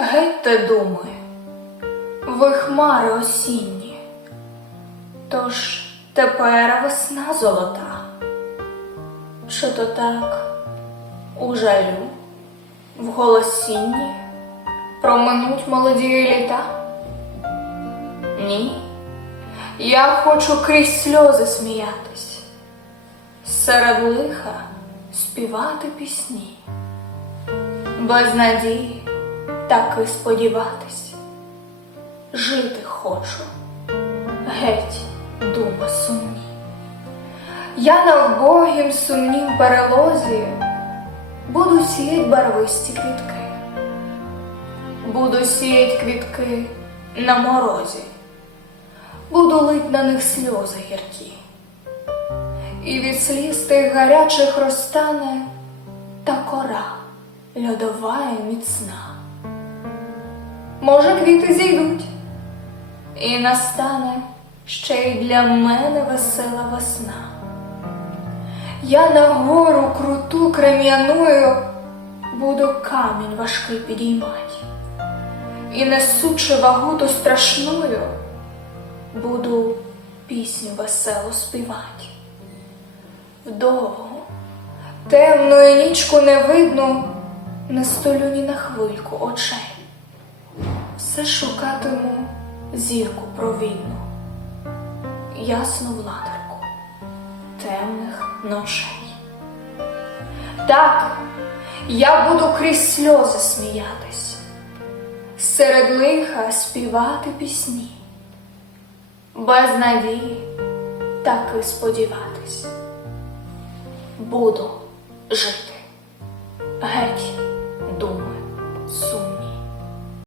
Гетьте думи, ви хмари осінні, тож тепер весна золота. Чи то так у жалю, в голосінні проминуть молоді літа? Ні, я хочу крізь сльози сміятись, серед лиха співати пісні, без надії таки сподіватись, жити хочу, геть дума сумні. Я на вбогім сумнім перелозі буду сіять барвисті квітки, буду сіять квітки на морозі, буду лить на них сльози гіркі, і від сліз тих гарячих розтане та кора льодова і міцна. Може, квіти зійдуть, і настане ще й для мене весела весна. Я на гору круту крем'яною буду камінь важкий підіймати, і несучи вагу ту страшною, буду пісню веселу співати. Вдовго, темною нічку не видно, не столю ні на хвильку очей. Все шукатиму зірку провідну, ясну владарку темних ночей. Так, я буду крізь сльози сміятись, серед лиха співати пісні, без надії таки сподіватись. Буду жити, геть.